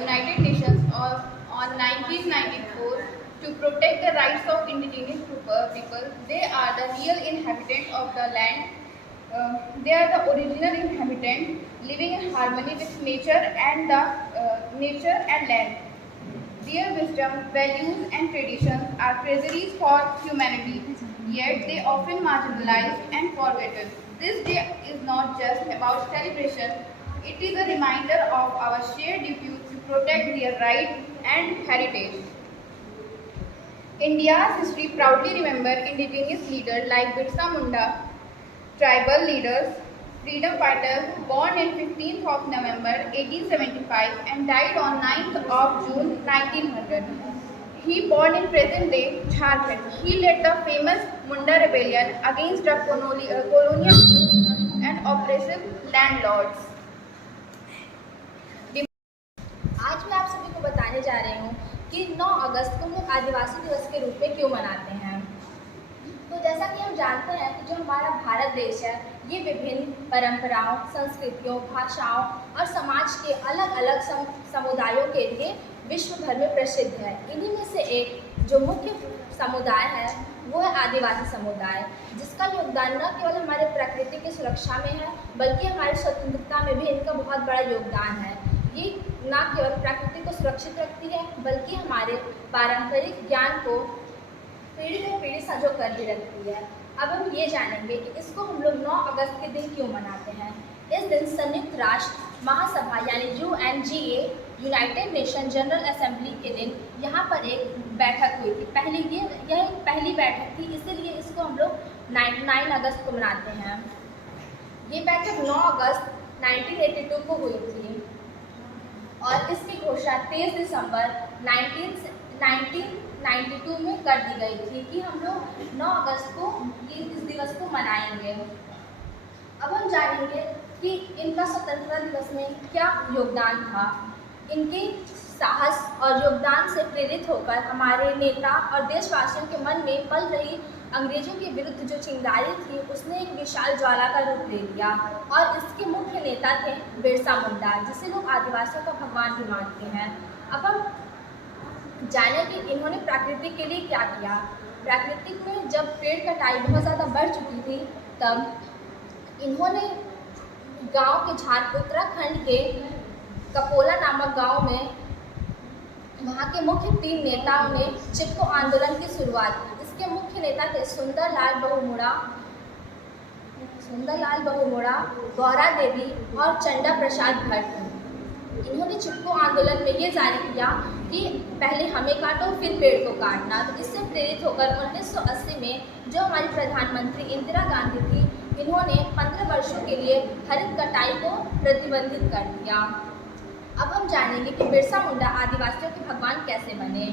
United Nations on 1994 to protect the rights of indigenous people. They are the real inhabitants of the land. They are the original inhabitant living in harmony with nature and land. Their wisdom, values, and traditions are treasuries for humanity, yet they often marginalized and forgotten. This day is not just about celebration, it is a reminder of our shared duty to protect their rights and heritage. India's history proudly remembers indigenous leaders like Birsa Munda, tribal leaders, freedom fighters born on 15th of November 1875 and died on 9th of June 1900. He born in present-day Jharkhand. He led the famous Munda rebellion against the colonial and oppressive landlords. आज मैं आप सभी को बताने जा रही हूँ कि 9 अगस्त को हम लोग आदिवासी दिवस के रूप में क्यों मनाते हैं। तो जैसा कि हम जानते हैं कि जो हमारा भारत देश है ये विभिन्न परंपराओं, संस्कृतियों, भाषाओं और समाज के अलग अलग समुदायों के लिए विश्व भर में प्रसिद्ध है। इन्हीं में से एक जो मुख्य समुदाय है वो है आदिवासी समुदाय, जिसका योगदान न केवल हमारे प्रकृति की सुरक्षा में है बल्कि हमारी स्वतंत्रता में भी इनका बहुत बड़ा योगदान है। ये न केवल प्रकृति को सुरक्षित रखती है बल्कि हमारे पारंपरिक ज्ञान को पीढ़ी में पीढ़ी संजो कर भी रखती है। अब हम ये जानेंगे कि इसको हम लोग 9 अगस्त के दिन क्यों मनाते हैं। इस दिन संयुक्त राष्ट्र महासभा यानी UNGA United nation general assembly के दिन यहाँ पर एक बैठक हुई थी। यह एक पहली बैठक थी, इसीलिए इसको हम लोग 9 अगस्त को मनाते हैं। ये बैठक 9 अगस्त 1982 को हुई थी और इसकी घोषणा 23 दिसंबर 1992 में कर दी गई थी कि हम लोग 9 अगस्त को इस दिवस को मनाएंगे। अब हम जानेंगे कि इनका स्वतंत्रता दिवस में क्या योगदान था। इनके साहस और योगदान से प्रेरित होकर हमारे नेता और देशवासियों के मन में पल रही अंग्रेजों के विरुद्ध जो चिंगारी थी उसने एक विशाल ज्वाला का रूप ले लिया और इसके मुख्य नेता थे बिरसा मुंडा, जिसे लोग आदिवासियों का भगवान भी मानते हैं। अब हम जाने कि इन्होंने प्रकृति के लिए क्या किया। प्राकृतिक में जब पेड़ कटाई बहुत ज़्यादा बढ़ चुकी थी तब इन्होंने गांव के उत्तराखंड के कपोला नामक गांव में वहां के मुख्य 3 नेताओं ने चिपको आंदोलन की शुरुआत की। इसके मुख्य नेता थे सुंदरलाल बहुमुड़ा, गौरा देवी और चंदा प्रसाद भट्ट। इन्होंने चिपको आंदोलन में ये जारी किया कि पहले हमें काटो फिर पेड़ को काटना। तो इससे प्रेरित होकर 1980 में जो हमारी प्रधानमंत्री इंदिरा गांधी थी, इन्होंने 15 वर्षों के लिए हरित कटाई को प्रतिबंधित कर दिया। अब हम जानेंगे कि बिरसा मुंडा आदिवासियों के भगवान कैसे बने।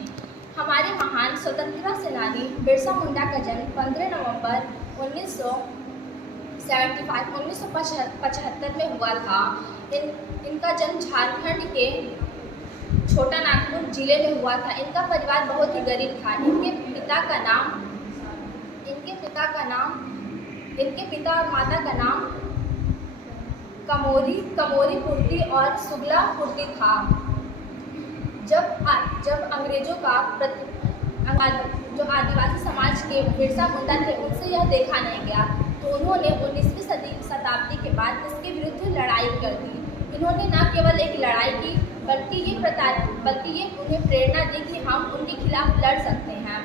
हमारे महान स्वतंत्रता सेनानी बिरसा मुंडा का जन्म 15 नवंबर 1975 में हुआ था। इनका जन्म झारखंड के छोटा नागपुर जिले में हुआ था। इनका परिवार बहुत ही गरीब था। इनके पिता और माता का नाम कमोरी पुर्ती और सुगला पुर्ती था। जब अंग्रेजों का जो आदिवासी समाज के बिरसा मुंडा थे उनसे यह देखा नहीं गया तो उन्होंने 19वीं शताब्दी के बाद इसके विरुद्ध लड़ाई कर दी। इन्होंने न केवल एक लड़ाई की बल्कि ये उन्हें प्रेरणा दी कि हम उनके खिलाफ लड़ सकते हैं।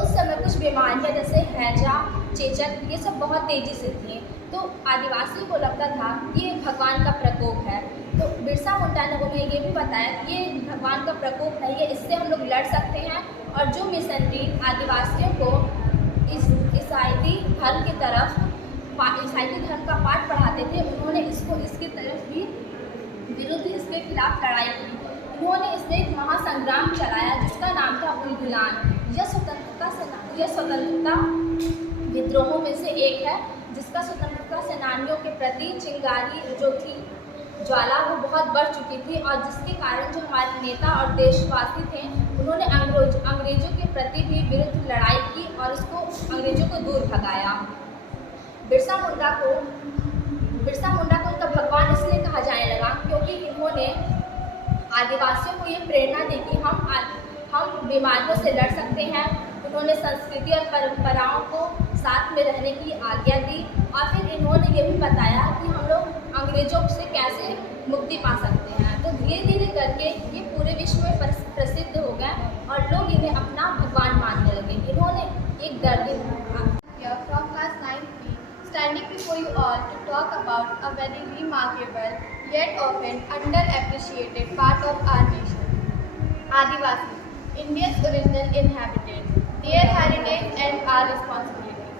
उस समय कुछ बीमारियां जैसे हैजा, चेचक ये सब बहुत तेज़ी से थी, तो आदिवासियों को लगता था कि ये भगवान का प्रकोप है। तो बिरसा मुंडा ने उन्हें ये भी बताया कि ये भगवान का प्रकोप नहीं है, इससे हम लोग लड़ सकते हैं। और जो मिशनरी आदिवासियों को ईसाई धर्म का पाठ पढ़ाते थे, उन्होंने इसकी तरफ भी इसके खिलाफ लड़ाई की। उन्होंने इससे एक महासंग्राम चलाया जिसका नाम था उलगुलान। यह स्वतंत्रता विद्रोहों में से एक है जिसका स्वतंत्रता सेनानियों के प्रति चिंगारी जो थी ज्वाला वो बहुत बढ़ चुकी थी और जिसके कारण जो हमारे नेता और देशवासी थे उन्होंने अंग्रेजों के प्रति भी विरुद्ध लड़ाई की और अंग्रेजों को दूर भगाया। बिरसा मुंडा को उनका भगवान इसलिए कहा जाने लगा क्योंकि इन्होंने आदिवासियों को ये प्रेरणा दी कि हम बीमारियों से लड़ सकते हैं। उन्होंने संस्कृति और परंपराओं को साथ में रहने की आज्ञा दी और फिर इन्होंने ये भी बताया कि हम लोग अंग्रेजों से कैसे मुक्ति पा सकते हैं। तो धीरे धीरे करके ये पूरे विश्व में प्रसिद्ध हो गए और लोग इन्हें अपना भगवान मानने लगे। इन्होंने एक दर्द Here from class 9B, standing before you all to talk about a very remarkable yet often underappreciated part of our nation. Adivasis, India's original inhabitants, their heritage and our responsibility.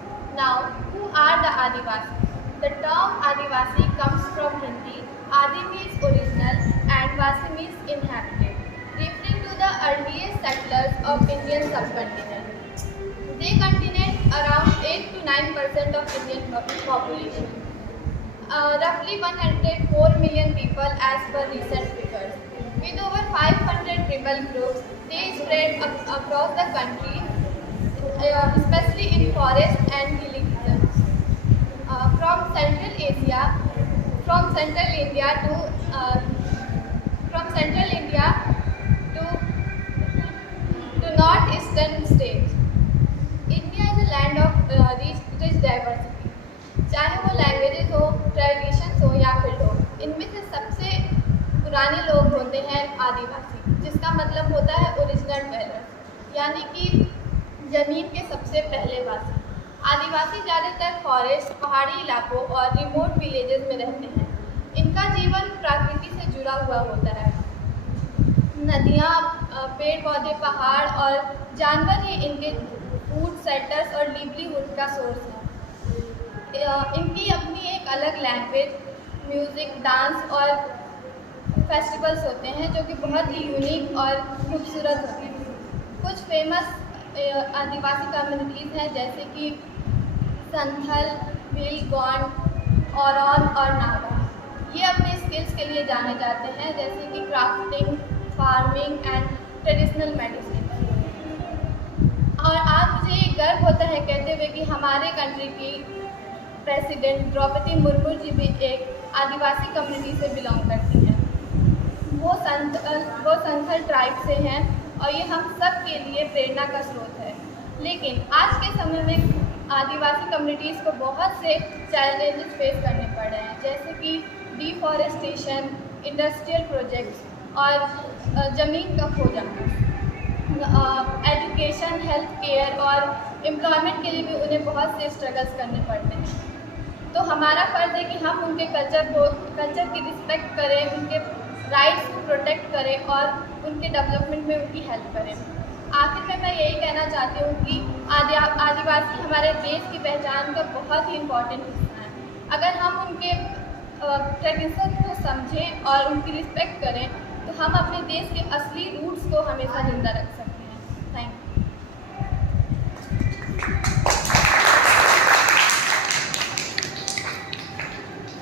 Now, who are the Adivasis? The term Adivasi comes from Hindi. Adi means original and Vasi means inhabited, referring to the earliest settlers of Indian subcontinent. They contain around 8 to 9% of Indian population. Roughly 104 million people as per recent figures. With over 500 tribal groups, they spread across the country, especially in forest and hilly regions. From Central India to northeastern states. India is a land of rich diversity. चाहे वो languages हो, traditions हो या फिर लोग, इनमें से सबसे पुराने लोग होते हैं आदिवासी, जिसका मतलब होता है ओरिजिनल डवेलर्स, यानी कि ज़मीन के सबसे पहले वासी। आदिवासी ज़्यादातर फॉरेस्ट, पहाड़ी इलाकों और रिमोट विलेजेस में रहते हैं। इनका जीवन प्रकृति से जुड़ा हुआ होता है। नदियाँ, पेड़ पौधे, पहाड़ और जानवर ही इनके फूड, सेटर्स और लिवलीहुड का सोर्स है। इनकी अपनी एक अलग लैंग्वेज, म्यूज़िक, डांस और फेस्टिवल्स होते हैं जो कि बहुत ही यूनिक और खूबसूरत होते हैं। कुछ फेमस आदिवासी कम्युनिटीज़ हैं जैसे कि संथल, भील, गोंड, औरौन और नागा। ये अपने स्किल्स के लिए जाने जाते हैं जैसे कि crafting, farming and traditional medicine. और आज मुझे ये गर्व होता है कहते हुए कि हमारे कंट्री की प्रेसिडेंट द्रौपदी मुर्मू जी भी एक आदिवासी कम्युनिटी से बिलोंग करती हैं। वो संथल ट्राइब से हैं और ये हम सब के लिए प्रेरणा का स्रोत है। लेकिन आज के समय में आदिवासी कम्युनिटीज़ को बहुत से चैलेंजेस फेस करने पड़ रहे हैं, जैसे कि डिफॉरेस्टेशन, इंडस्ट्रियल प्रोजेक्ट्स और ज़मीन का खो जाना। एजुकेशन, हेल्थ केयर और एम्प्लॉयमेंट के लिए भी उन्हें बहुत से स्ट्रगल्स करने पड़ते हैं। तो हमारा फ़र्ज़ है कि हम उनके कल्चर की रिस्पेक्ट करें, उनके राइट्स को प्रोटेक्ट करें और उनके डेवलपमेंट में उनकी हेल्प करें। आखिर में मैं यही कहना चाहती हूँ कि आदिवासी हमारे देश की पहचान का बहुत ही इम्पोर्टेंट हिस्सा है। अगर हम उनके ट्रेडिशन को समझें और उनकी रिस्पेक्ट करें तो हम अपने देश के असली रूट्स को हमेशा जिंदा रख सकते हैं।